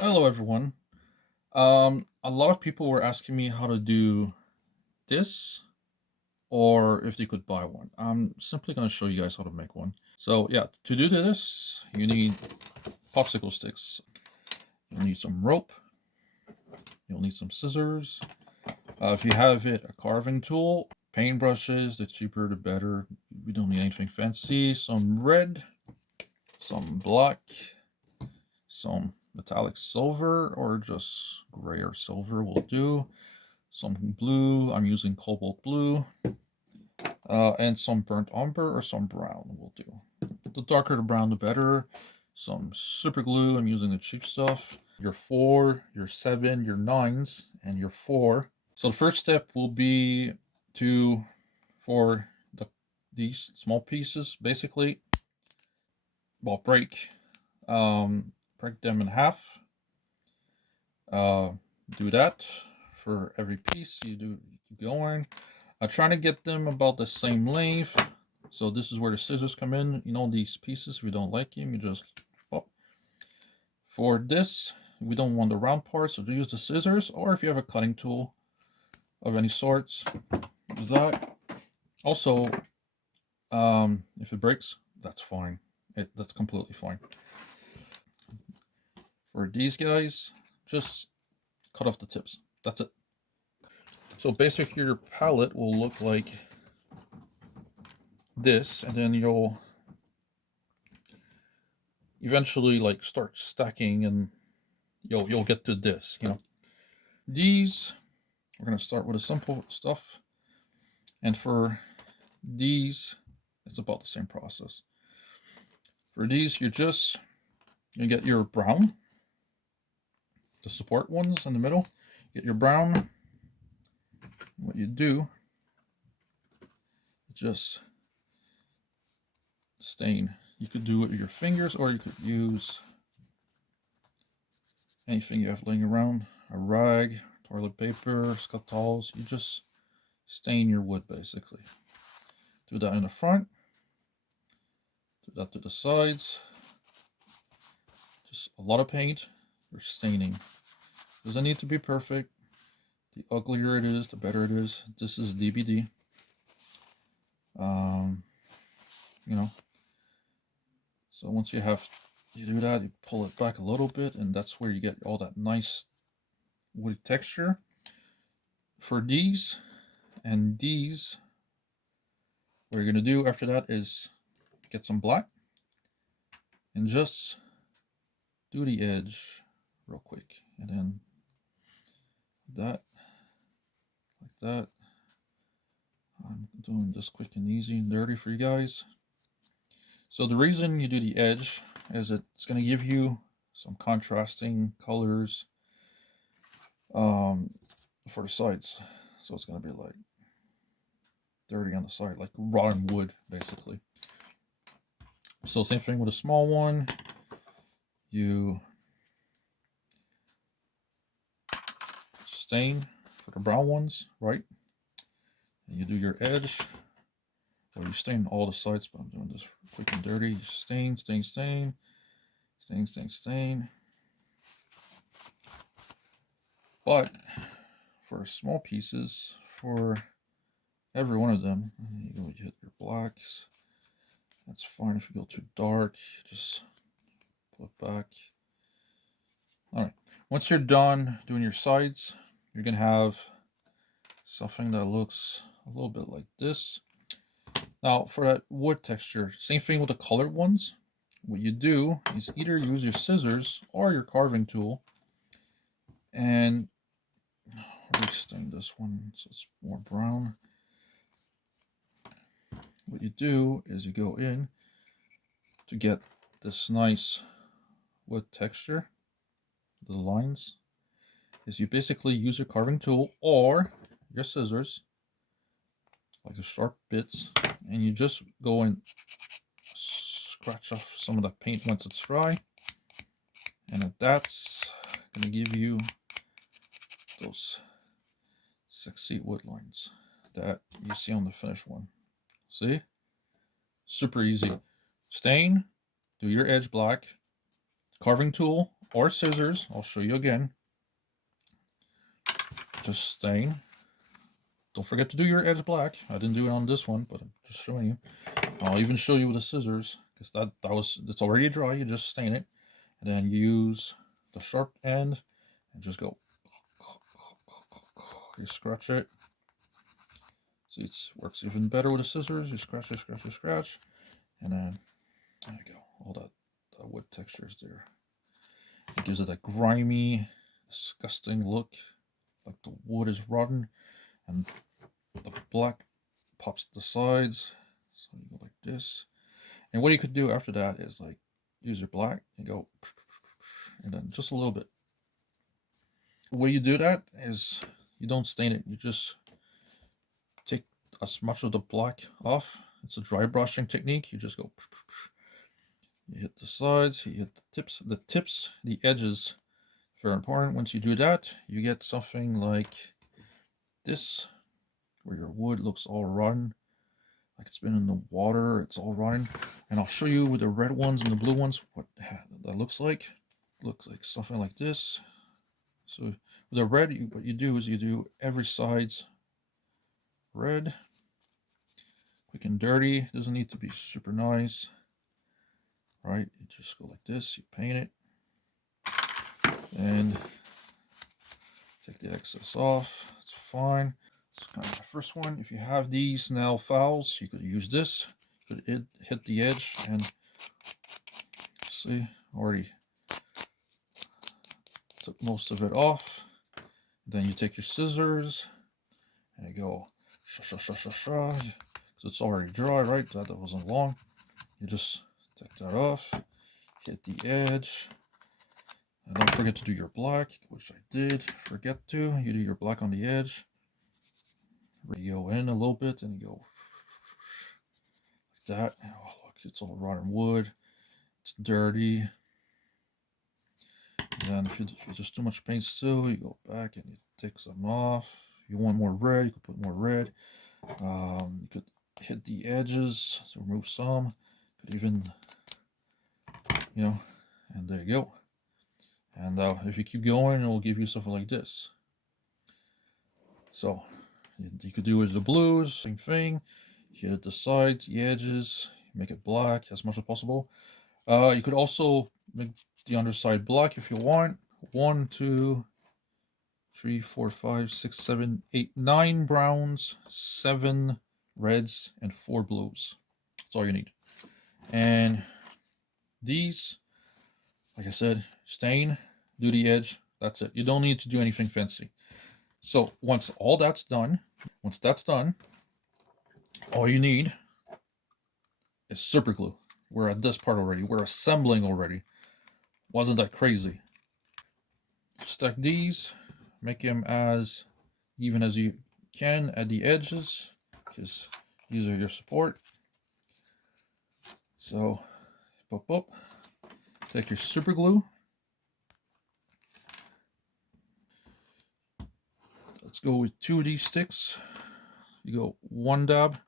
Hello, everyone. A lot of people were asking me how to do this or if they could buy one. I'm simply going to show you guys how to make one. So, yeah, to do this, you need popsicle sticks. You'll need some rope. You'll need some scissors. If you have it, a carving tool, paintbrushes, the cheaper the better. We don't need anything fancy. Some red, some black, some metallic silver, or just gray or silver will do. Some blue, I'm using cobalt blue, and some burnt umber or some brown will do. The darker the brown, the better. Some super glue, I'm using the cheap stuff. Your 4, your 7, your 9s, and your 4. So the first step will be to, for these small pieces, basically, well, break them in half. Uh, do that for every piece. You keep going. I'm trying to get them about the same length. So this is where the scissors come in. You know, these pieces, if you don't like them, you just pop. For this, we don't want the round part, so use the scissors, or if you have a cutting tool of any sorts, use that. Also, if it breaks, that's fine. That's completely fine. For these guys, just cut off the tips. That's it. So basically your palette will look like this, and then you'll eventually like start stacking, and you'll get to this. These, we're gonna start with the simple stuff, and for these, it's about the same process. For these, you get your brown, the support ones in the middle. Get your brown. What you do, just stain. You could do it with your fingers, or you could use anything you have laying around, a rag, toilet paper, scott towels. You just stain your wood basically. Do that in the front, do that to the sides. Just a lot of paint for staining. Doesn't need to be perfect. The uglier it is, the better it is. This is DBD. You know. So once you do that, you pull it back a little bit, and that's where you get all that nice wood texture. For these and these, what you're gonna do after that is get some black and just do the edge real quick, and then that, like that. I'm doing this quick and easy and dirty for you guys. So the reason you do the edge is it's going to give you some contrasting colors for the sides. So it's going to be like dirty on the side, like rotten wood, basically. So same thing with a small one. You stain for the brown ones, right? And you do your edge, or you stain all the sides, but I'm doing this quick and dirty. You stain, stain, stain, stain, stain, stain. But for small pieces, for every one of them, you hit your blacks. That's fine. If you go too dark, just pull it back. All right. Once you're done doing your sides, you're gonna have something that looks a little bit like this. Now, for that wood texture, same thing with the colored ones. What you do is either use your scissors or your carving tool, and restain this one so it's more brown. What you do is you go in to get this nice wood texture, the lines, is you basically use your carving tool or your scissors, like the sharp bits, and you just go and scratch off some of the paint once it's dry, and that's gonna give you those sexy wood lines that you see on the finished one. See? Super easy. Stain, do your edge black, carving tool or scissors. I'll show you again. Just stain. Don't forget to do your edge black. I didn't do it on this one, but I'm just showing you. I'll even show you with the scissors, because it's already dry. You just stain it, and then use the sharp end and just go. You scratch it. See, it works even better with the scissors. You scratch, and then there you go. All that wood texture is there. It gives it a grimy, disgusting look, like the wood is rotten, and the black pops to the sides. So you go like this. And what you could do after that is like use your black and go, and then just a little bit. The way you do that is you don't stain it. You just take as much of the black off. It's a dry brushing technique. You just go. You hit the sides. You hit the tips, the edges. Very important. Once you do that, you get something like this, where your wood looks all rotten, like it's been in the water. It's all rotten. And I'll show you with the red ones and the blue ones what that looks like. It looks like something like this. So with the red, what you do is you do every side's red, quick and dirty. Doesn't need to be super nice, right? You just go like this. You paint it and take the excess off. It's fine. It's kind of the first one. If you have these nail files, you could use this. You could hit the edge and see, already took most of it off. Then you take your scissors and you go because it's already dry, right? That wasn't long. You just take that off, hit the edge, and don't forget to do your black, which I did forget to. You do your black on the edge. You go in a little bit and you go like that. Oh, look, it's all rotten wood. It's dirty. And then if you just too much paint still, you go back and you take some off. If you want more red, you can put more red. You could hit the edges to remove some. Could even, and there you go. And if you keep going, it will give you something like this. So you could do it with the blues, same thing. You hit the sides, the edges, make it black as much as possible. You could also make the underside black if you want. 1, 2, 3, 4, 5, 6, 7, 8, 9 browns, 7 reds, and 4 blues. That's all you need. And these, like I said, stain, do the edge. That's it. You don't need to do anything fancy. So once that's done, all you need is super glue. We're at this part already. We're assembling already. Wasn't that crazy? Stack these, make them as even as you can at the edges, because these are your support. So, take your super glue. Let's go with 2 of these sticks. You go 1 dab,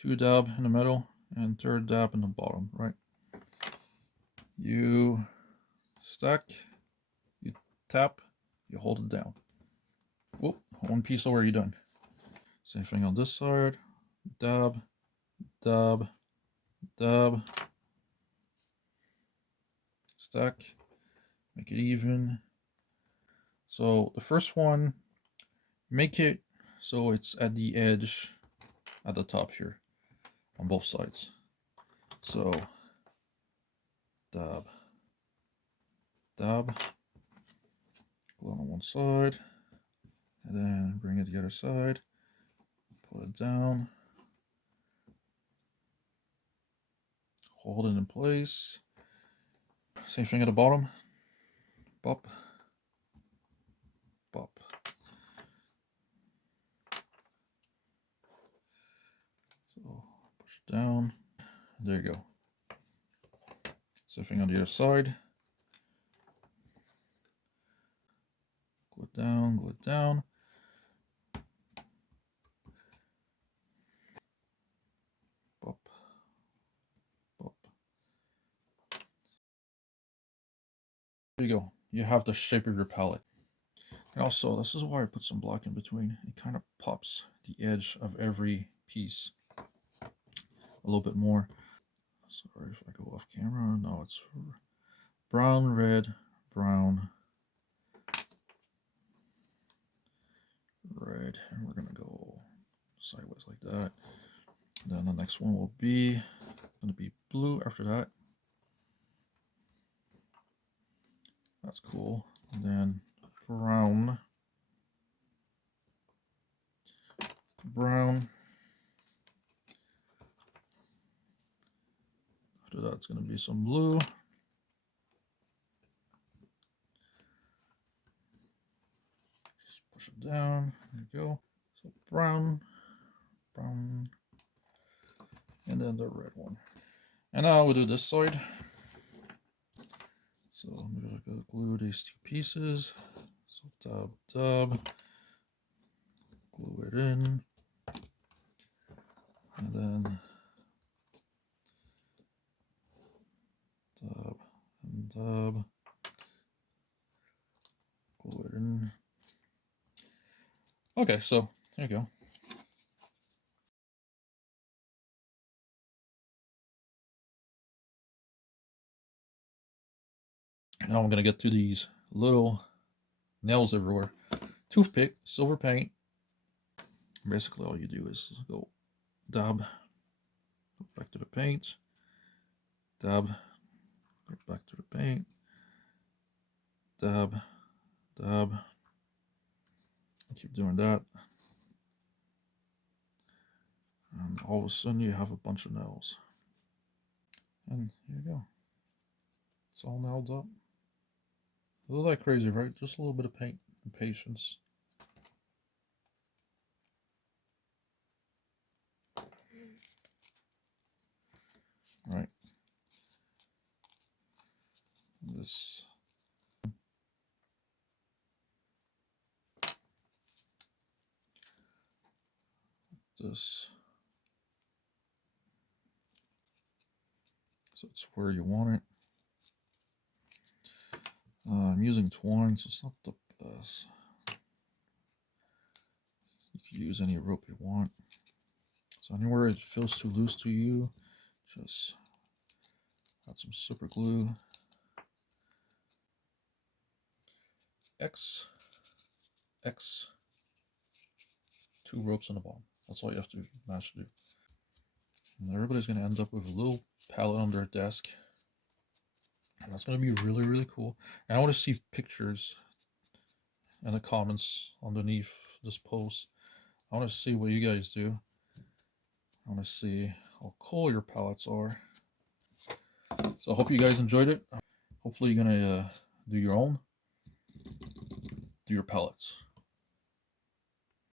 2 dab in the middle, and 3rd dab in the bottom, right? You stack, you tap, you hold it down. Whoop, 1 piece already done. Same thing on this side. Dab, dab, dab. Stack, make it even. So the first one, make it so it's at the edge at the top here on both sides. So dab, dab, glue on one side, and then bring it to the other side, put it down, hold it in place. Same thing at the bottom. Pop, pop. So push it down. There you go. Same thing on the other side. Glue it down, glue it down. Pop, pop. you have the shape of your pallet. And also, this is why I put some block in between. It kind of pops the edge of every piece a little bit more. Sorry if I go off camera. No, it's brown, red, brown, red, and we're gonna go sideways like that. Then the next one will be gonna be blue after that. That's cool. And then brown, brown. After that, it's gonna be some blue. Just push it down. There you go. So brown, brown, and then the red one. And now we'll do this side. So I'm gonna glue these two pieces. So dab, glue it in, and then dab and dab, glue it in. Okay, so there you go. Now I'm gonna get to these little nails everywhere. Toothpick, silver paint. Basically all you do is go dab, go back to the paint, dab, go back to the paint, dab, dab. Keep doing that. And all of a sudden you have a bunch of nails. And here you go. It's all nailed up. It looks like crazy, right? Just a little bit of paint and patience. All right. This. This. So it's where you want it. I'm using twine, so it's not the best. You can use any rope you want. So anywhere it feels too loose to you, just add some super glue. X, 2 ropes on the bottom. That's all you have to manage to do. And everybody's going to end up with a little pallet on their desk. And that's going to be really, really cool. And I want to see pictures in the comments underneath this post. I want to see what you guys do. I want to see how cool your pallets are. So I hope you guys enjoyed it. Hopefully you're going to do your own. Do your pallets.